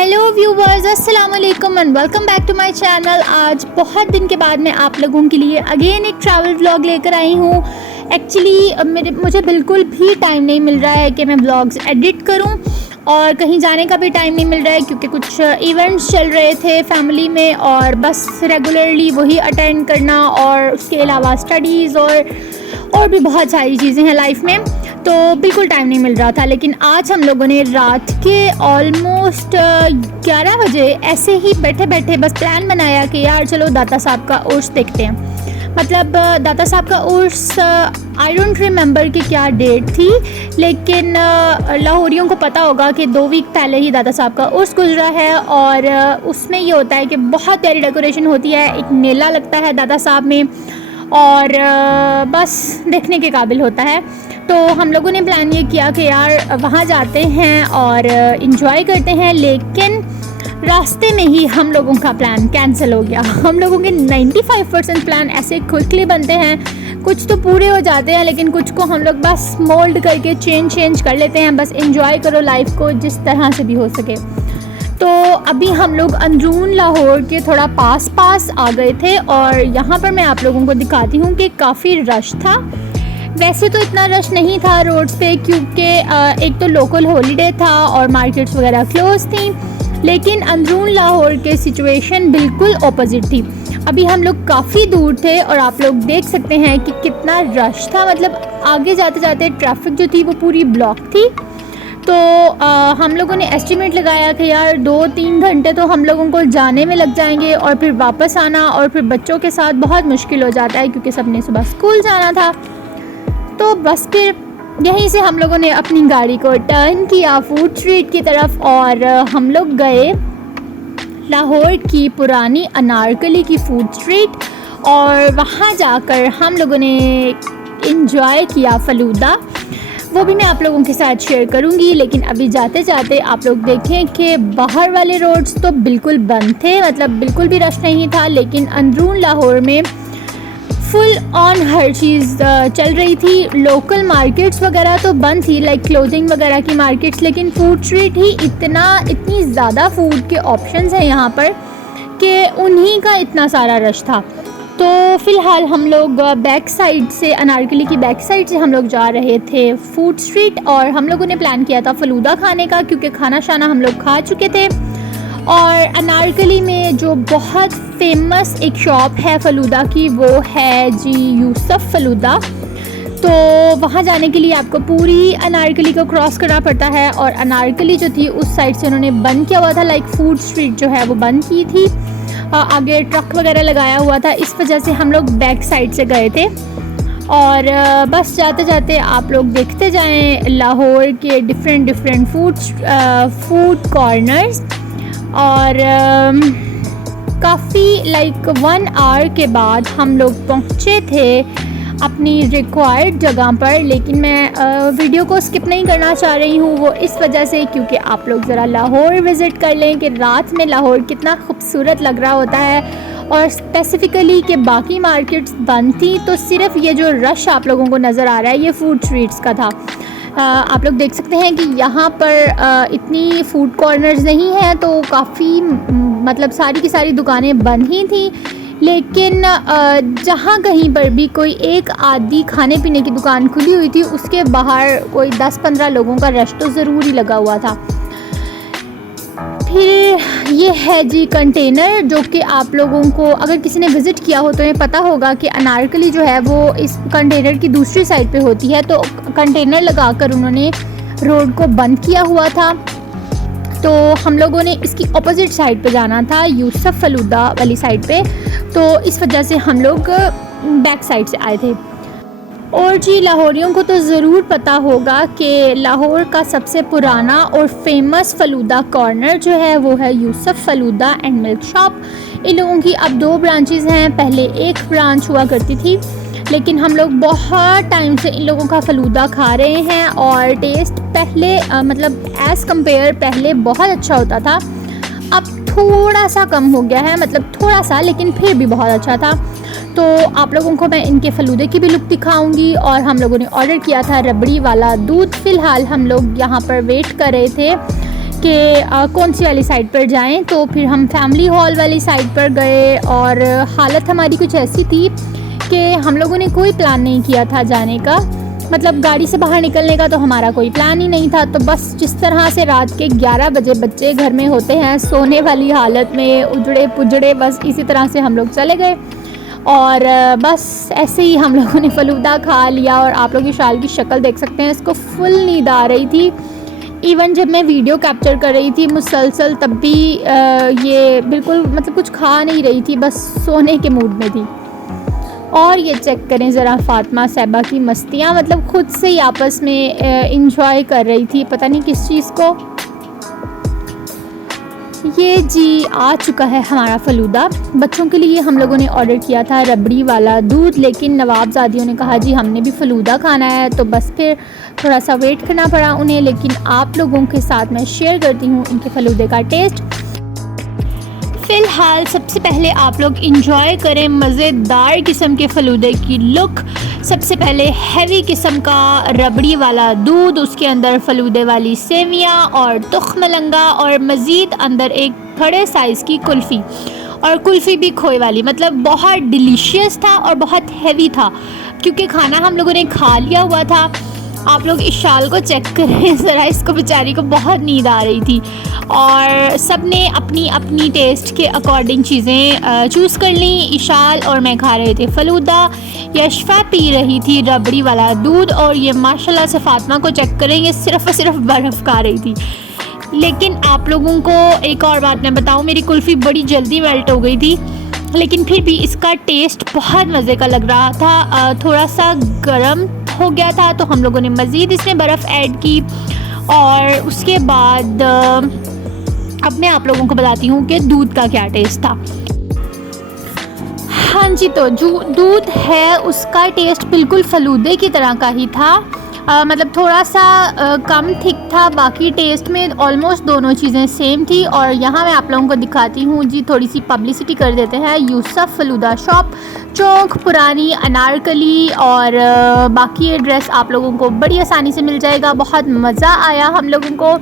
Hello viewers, अस्सलाम वालेकुम and welcome back to my channel. आज बहुत दिन के बाद मैं आप लोगों के लिए अगेन एक ट्रैवल व्लॉग लेकर आई हूँ। एक्चुअली मुझे बिल्कुल भी टाइम नहीं मिल रहा है कि मैं व्लॉग्स एडिट करूँ और कहीं जाने का भी टाइम नहीं मिल रहा है क्योंकि कुछ इवेंट्स चल रहे थे फैमिली में और बस रेगुलरली वही अटेंड करना और उसके अलावा स्टडीज़ और भी बहुत सारी चीज़ें हैं लाइफ में, तो बिल्कुल टाइम नहीं मिल रहा था। लेकिन आज हम लोगों ने रात के ऑलमोस्ट 11 बजे ऐसे ही बैठे बैठे बस प्लान बनाया कि यार चलो दाता साहब का उर्स देखते हैं। मतलब दाता साहब का उर्स आई डोंट रिमेंबर कि क्या डेट थी, लेकिन लाहौरियों को पता होगा कि 2 वीक पहले ही दाता साहब का उर्स गुजरा है और उसमें ये होता है कि बहुत प्यारी डेकोरेशन होती है, एक मेला लगता है दाता साहब में और बस देखने के काबिल होता है। तो हम लोगों ने प्लान ये किया कि यार वहाँ जाते हैं और इन्जॉय करते हैं, लेकिन रास्ते में ही हम लोगों का प्लान कैंसिल हो गया। हम लोगों के 95% प्लान ऐसे क्विकली बनते हैं, कुछ तो पूरे हो जाते हैं लेकिन कुछ को हम लोग बस मोल्ड करके चेंज कर लेते हैं। बस इन्जॉय करो लाइफ को जिस तरह से भी हो सके। तो अभी हम लोग अंदरून लाहौर के थोड़ा पास आ गए थे और यहाँ पर मैं आप लोगों को दिखाती हूँ कि काफ़ी रश था। वैसे तो इतना रश नहीं था रोड्स पे क्योंकि एक तो लोकल हॉलीडे था और मार्केट्स वगैरह क्लोज थी, लेकिन अंदरून लाहौर के सिचुएशन बिल्कुल ऑपोजिट थी। अभी हम लोग काफ़ी दूर थे और आप लोग देख सकते हैं कि कितना रश था। मतलब आगे जाते जाते ट्रैफिक जो थी वो पूरी ब्लॉक थी। तो हम लोगों ने एस्टिमेट लगाया कि यार 2-3 घंटे तो हम लोगों को जाने में लग जाएंगे और फिर वापस आना और फिर बच्चों के साथ बहुत मुश्किल हो जाता है क्योंकि सबने सुबह स्कूल जाना था। तो बस फिर यहीं से हम लोगों ने अपनी गाड़ी को टर्न किया फूड स्ट्रीट की तरफ और हम लोग गए लाहौर की पुरानी अनारकली की फूड स्ट्रीट और वहाँ जाकर हम लोगों ने इंजॉय किया फ़लूदा। वो भी मैं आप लोगों के साथ शेयर करूंगी, लेकिन अभी जाते जाते आप लोग देखें कि बाहर वाले रोड्स तो बिल्कुल बंद थे, मतलब बिल्कुल भी रश नहीं था, लेकिन अंदरून लाहौर में फुल ऑन हर चीज़ चल रही थी। लोकल मार्केट्स वगैरह तो बंद थी, लाइक क्लोथिंग वगैरह की मार्केट्स, लेकिन फूड स्ट्रीट ही इतनी ज़्यादा फूड के ऑप्शंस हैं यहाँ पर कि उन्हीं का इतना सारा रश था। तो फ़िलहाल हम लोग बैक साइड से अनारकली की बैक साइड से हम लोग जा रहे थे फूड स्ट्रीट और हम लोगों ने प्लान किया था फ़लूदा खाने का क्योंकि खाना शाना हम लोग खा चुके थे। और अनारकली में जो बहुत फेमस एक शॉप है फ़लूदा की वो है जी यूसुफ फ़लूदा। तो वहाँ जाने के लिए आपको पूरी अनारकली को क्रॉस करना पड़ता है और अनारकली जो थी उस साइड से उन्होंने बंद किया हुआ था, लाइक फूड स्ट्रीट जो है वो बंद की थी, आगे ट्रक वगैरह लगाया हुआ था, इस वजह से हम लोग बैक साइड से गए थे। और बस जाते जाते आप लोग देखते जाएं लाहौर के डिफरेंट फूड कॉर्नर्स और काफ़ी लाइक 1 आवर के बाद हम लोग पहुँचे थे अपनी रिक्वायर्ड जगह पर। लेकिन मैं वीडियो को स्किप नहीं करना चाह रही हूँ, वो इस वजह से क्योंकि आप लोग ज़रा लाहौर विज़िट कर लें कि रात में लाहौर कितना खूबसूरत लग रहा होता है। और स्पेसिफ़िकली कि बाकी मार्केट्स बंद थी, तो सिर्फ ये जो रश आप लोगों को नज़र आ रहा है ये फूड स्ट्रीट्स का था। आप लोग देख सकते हैं कि यहाँ पर इतनी फूड कॉर्नर्स नहीं हैं, तो काफ़ी मतलब सारी की सारी दुकानें बंद ही थी, लेकिन जहाँ कहीं पर भी कोई एक आधी खाने पीने की दुकान खुली हुई थी उसके बाहर कोई 10-15 लोगों का रश तो ज़रूर ही लगा हुआ था। फिर ये है जी कंटेनर, जो कि आप लोगों को अगर किसी ने विज़िट किया हो तो ये पता होगा कि अनारकली जो है वो इस कंटेनर की दूसरी साइड पे होती है। तो कंटेनर लगाकर उन्होंने रोड को बंद किया हुआ था, तो हम लोगों ने इसकी ऑपोजिट साइड पे जाना था, यूसुफ फ़लूदा वाली साइड पे, तो इस वजह से हम लोग बैक साइड से आए थे। और जी लाहौरियों को तो ज़रूर पता होगा कि लाहौर का सबसे पुराना और फेमस फ़लूदा कॉर्नर जो है वो है यूसुफ फ़लूदा एंड मिल्क शॉप। इन लोगों की अब 2 ब्रांचेज़ हैं, पहले एक ब्रांच हुआ करती थी, लेकिन हम लोग बहुत टाइम से इन लोगों का फ़लूदा खा रहे हैं और टेस्ट पहले मतलब एज़ कम्पेयर पहले बहुत अच्छा होता था, अब थोड़ा सा कम हो गया है, मतलब थोड़ा सा, लेकिन फिर भी बहुत अच्छा था। तो आप लोगों को मैं इनके फ़लूदे की भी लुक दिखाऊंगी। और हम लोगों ने ऑर्डर किया था रबड़ी वाला दूध। फ़िलहाल हम लोग यहाँ पर वेट कर रहे थे कि कौन सी वाली साइड पर जाएं। तो फिर हम फैमिली हॉल वाली साइड पर गए और हालत हमारी कुछ ऐसी थी कि हम लोगों ने कोई प्लान नहीं किया था जाने का, मतलब गाड़ी से बाहर निकलने का तो हमारा कोई प्लान ही नहीं था। तो बस जिस तरह से रात के 11 बजे बच्चे घर में होते हैं सोने वाली हालत में, उजड़े पुजड़े, बस इसी तरह से हम लोग चले गए और बस ऐसे ही हम लोगों ने फ़लूदा खा लिया। और आप लोग इशाल की शक्ल देख सकते हैं, इसको फुल नींद आ रही थी। इवन जब मैं वीडियो कैप्चर कर रही थी मुसलसल तब भी ये बिल्कुल मतलब कुछ खा नहीं रही थी, बस सोने के मूड में थी। और ये चेक करें ज़रा फ़ातिमा साहिबा की मस्तियाँ, मतलब खुद से ही आपस में इंजॉय कर रही थी पता नहीं किस चीज़ को। ये जी आ चुका है हमारा फ़लूदा। बच्चों के लिए हम लोगों ने ऑर्डर किया था रबड़ी वाला दूध, लेकिन नवाबजादियों ने कहा जी हमने भी फ़लूदा खाना है, तो बस फिर थोड़ा सा वेट करना पड़ा उन्हें। लेकिन आप लोगों के साथ मैं शेयर करती हूँ इनके फ़लूदे का टेस्ट। फ़िलहाल सबसे पहले आप लोग इंजॉय करें मज़ेदार किस्म के फ़लूदे की लुक। सबसे पहले हैवी किस्म का रबड़ी वाला दूध, उसके अंदर फ़लूदे वाली सेवियाँ और तुख्मलंगा और मज़ीद अंदर एक बड़े साइज़ की कुल्फ़ी, और कुल्फ़ी भी खोए वाली, मतलब बहुत डिलीशियस था और बहुत हैवी था क्योंकि खाना हम लोगों ने खा लिया हुआ था। आप लोग इशाल को चेक करें ज़रा, इसको बेचारी को बहुत नींद आ रही थी और सब ने अपनी अपनी टेस्ट के अकॉर्डिंग चीज़ें चूज़ कर ली। इशाल और मैं खा रहे थे फ़लूदा, यशफ़ा पी रही थी रबड़ी वाला दूध, और ये माशाल्लाह से फ़ातिमा को चेक करें ये सिर्फ़ और सिर्फ बर्फ़ खा रही थी। लेकिन आप लोगों को एक और बात मैं बताऊँ, मेरी कुल्फ़ी बड़ी जल्दी मेल्ट हो गई थी, लेकिन फिर भी इसका टेस्ट बहुत मज़े का लग रहा था। थोड़ा सा गर्म हो गया था तो हम लोगों ने मज़ीद इसमें बर्फ़ ऐड की, और उसके बाद अब मैं आप लोगों को बताती हूँ कि दूध का क्या टेस्ट था। हाँ जी, तो जो दूध है उसका टेस्ट बिल्कुल फ़लूदे की तरह का ही था, मतलब थोड़ा सा कम थिक था, बाकी टेस्ट में ऑलमोस्ट दोनों चीज़ें सेम थी। और यहाँ मैं आप लोगों को दिखाती हूँ जी, थोड़ी सी पब्लिसिटी कर देते हैं। यूसुफ फ़लूदा शॉप, चौक पुरानी, अनारकली, और बाकी एड्रेस आप लोगों को बड़ी आसानी से मिल जाएगा। बहुत मज़ा आया हम लोगों को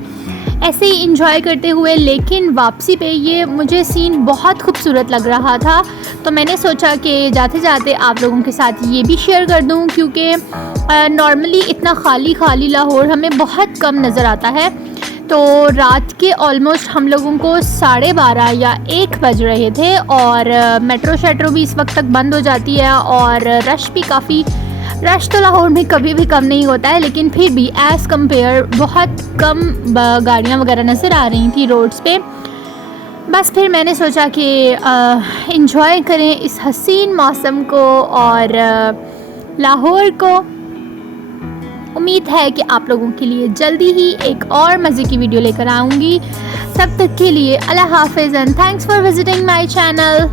ऐसे ही इंजॉय करते हुए, लेकिन वापसी पे ये मुझे सीन बहुत खूबसूरत लग रहा था, तो मैंने सोचा कि जाते जाते आप लोगों के साथ ये भी शेयर कर दूं, क्योंकि नॉर्मली इतना खाली खाली लाहौर हमें बहुत कम नज़र आता है। तो रात के ऑलमोस्ट हम लोगों को 12:30 या 1 बज रहे थे, और मेट्रो शेट्रो भी इस वक्त तक बंद हो जाती है, और रश भी काफ़ी, रश तो लाहौर में कभी भी कम नहीं होता है, लेकिन फिर भी एज़ कम्पेयर बहुत कम गाड़ियाँ वगैरह नज़र आ रही थी रोड्स पे। बस फिर मैंने सोचा कि इंजॉय करें इस हसीन मौसम को और लाहौर को। उम्मीद है कि आप लोगों के लिए जल्दी ही एक और मज़े की वीडियो लेकर आऊँगी। तब तक के लिए अल्लाह हाफ़िज़ and thanks for visiting my channel.